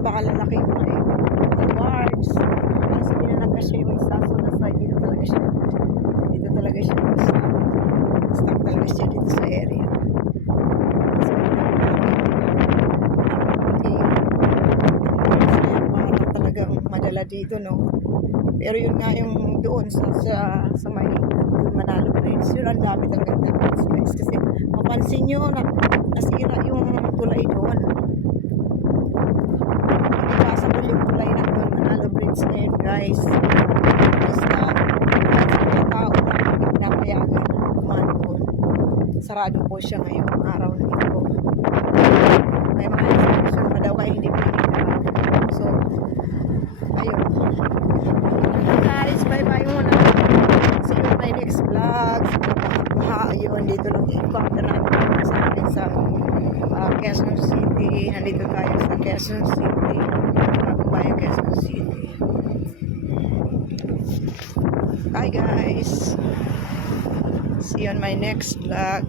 napakalalaki yung ano eh. mga rewards. Tapos pinanag na siya yung isa. So, nasa dito talaga siya. Dito talaga siya. Stop talaga siya dito sa area. madala dito no pero yun nga yung doon sa sa, sa may doon Manalo Bridge yun ang dami talaga ng space kasi mapansin nyo na nasira yung tulay doon guys. Basta sa mga tao na na. Sarado po siya ngayong araw na ito. May mga instruction pa daw kaya hindi pwede So, ayun. Guys, bye-bye muna. See you my next vlog. Baha, yun, dito lang i-counter natin sa akin sa uh, Quezon City. Nandito tayo sa Quezon City. Magbabayang Quezon City. Bye guys. See you on my next vlog.